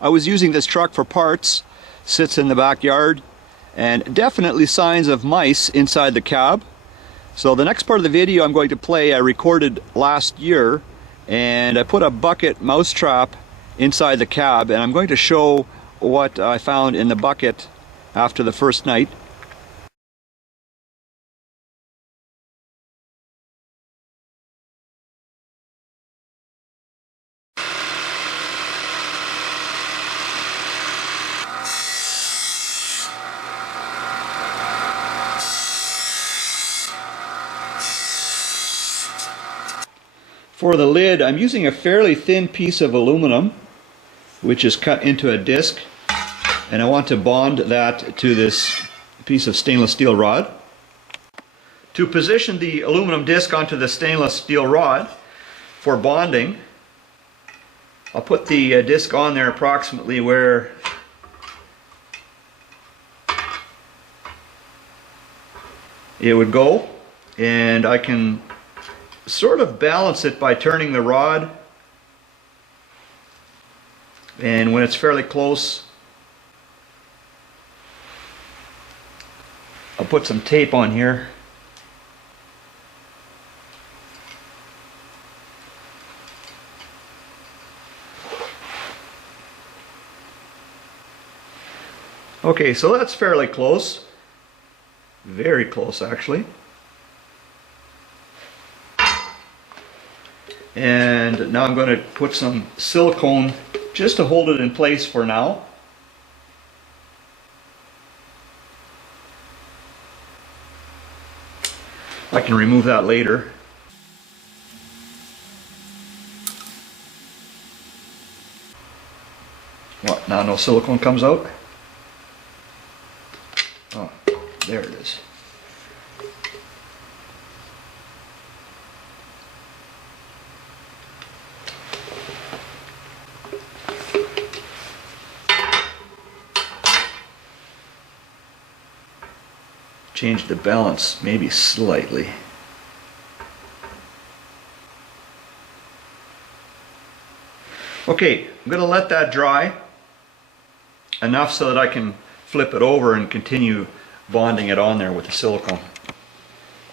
I was using this truck for parts. Sits in the backyard, and definitely signs of mice inside the cab. So the next part of the video I'm going to play I recorded last year, and I put a bucket mouse trap inside the cab, and I'm going to show what I found in the bucket after the first night. For the lid, I'm using a fairly thin piece of aluminum, which is cut into a disc, and I want to bond that to this piece of stainless steel rod. To position the aluminum disc onto the stainless steel rod for bonding, I'll put the disc on there approximately where it would go, and I can sort of balance it by turning the rod, and when it's fairly close I'll put some tape on here. Okay, so that's fairly close, very close actually. And now I'm going to put some silicone just to hold it in place for now. I can remove that later. What, now no silicone comes out? Oh, there it is. Change the balance maybe slightly. Okay, I'm going to let that dry enough so that I can flip it over and continue bonding it on there with the silicone.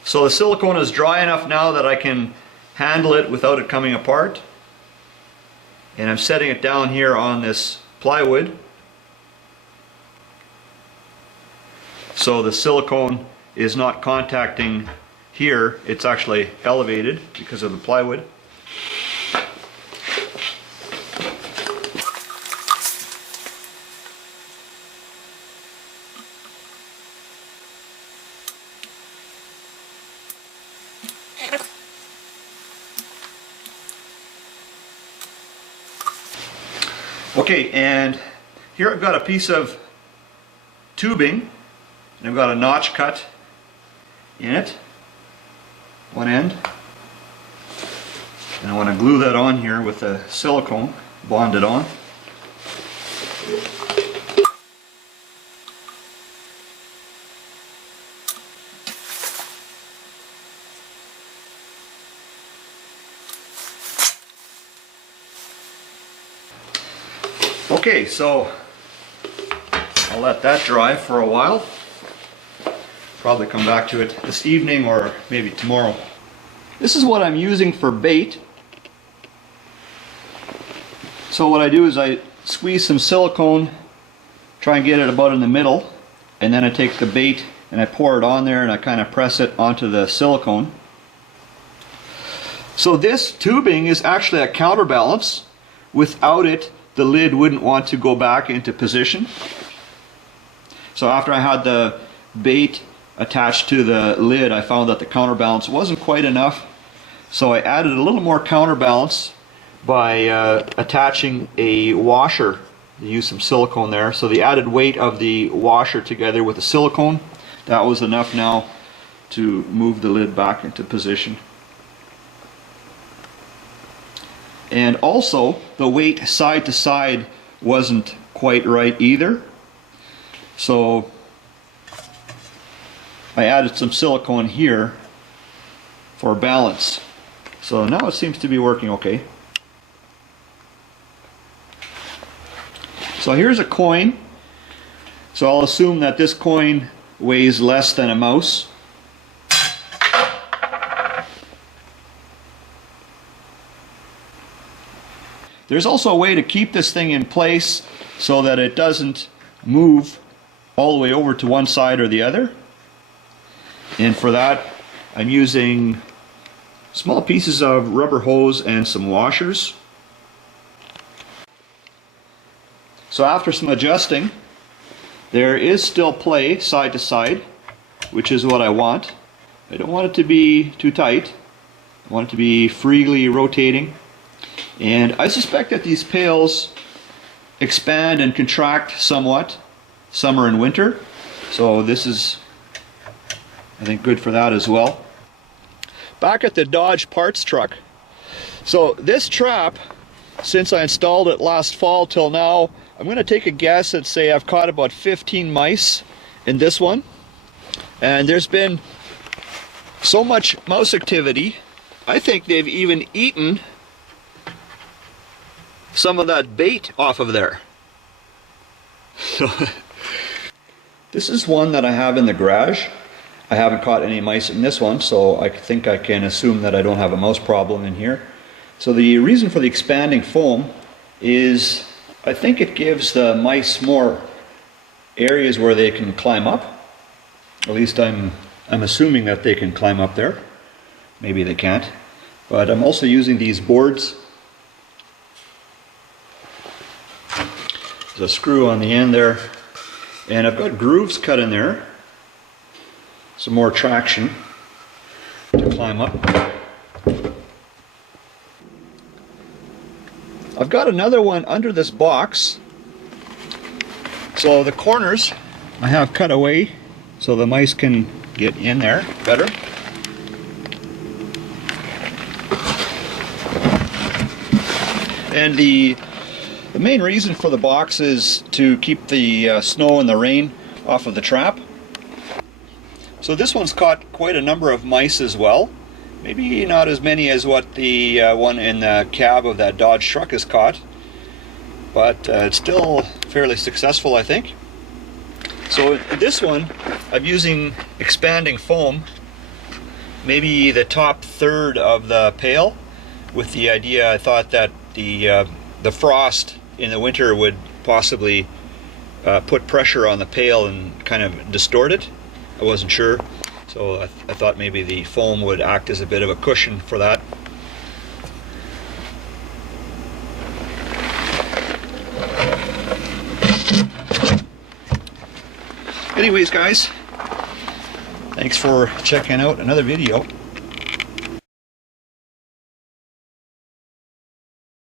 So the silicone is dry enough now that I can handle it without it coming apart. And I'm setting it down here on this plywood. So the silicone is not contacting here, it's actually elevated because of the plywood. Okay, and here I've got a piece of tubing. And I've got a notch cut in it, one end, and I want to glue that on here with the silicone, bond it on. Okay, so I'll let that dry for a while. Probably come back to it this evening or maybe tomorrow. This is what I'm using for bait. So what I do is I squeeze some silicone, try and get it about in the middle, and then I take the bait and I pour it on there and I kind of press it onto the silicone. So this tubing is actually a counterbalance. Without it, the lid wouldn't want to go back into position. So after I had the bait attached to the lid, I found that the counterbalance wasn't quite enough, so I added a little more counterbalance by attaching a washer. I used some silicone there, so the added weight of the washer together with the silicone, that was enough now to move the lid back into position. And also the weight side to side wasn't quite right either, so I added some silicone here for balance. So now it seems to be working okay. So here's a coin. So I'll assume that this coin weighs less than a mouse. There's also a way to keep this thing in place so that it doesn't move all the way over to one side or the other. And for that, I'm using small pieces of rubber hose and some washers. So after some adjusting, there is still play side to side, which is what I want. I don't want it to be too tight. I want it to be freely rotating. And I suspect that these pails expand and contract somewhat, summer and winter. So this is, I think, good for that as well. Back at the Dodge parts truck. So this trap, since I installed it last fall till now, I'm going to take a guess and say I've caught about 15 mice in this one. And there's been so much mouse activity, I think they've even eaten some of that bait off of there. So this is one that I have in the garage. I haven't caught any mice in this one, so I think I can assume that I don't have a mouse problem in here. So the reason for the expanding foam is I think it gives the mice more areas where they can climb up. At least I'm assuming that they can climb up there. Maybe they can't. But I'm also using these boards. There's a screw on the end there. And I've got grooves cut in there. Some more traction to climb up. I've got another one under this box. So the corners I have cut away so the mice can get in there better. And the main reason for the box is to keep the snow and the rain off of the trap. So this one's caught quite a number of mice as well. Maybe not as many as what the one in the cab of that Dodge truck has caught, but it's still fairly successful, I think. So this one, I'm using expanding foam, maybe the top third of the pail, with the idea I thought that the frost in the winter would possibly put pressure on the pail and kind of distort it. I wasn't sure. So I thought maybe the foam would act as a bit of a cushion for that. Anyways, guys, thanks for checking out another video.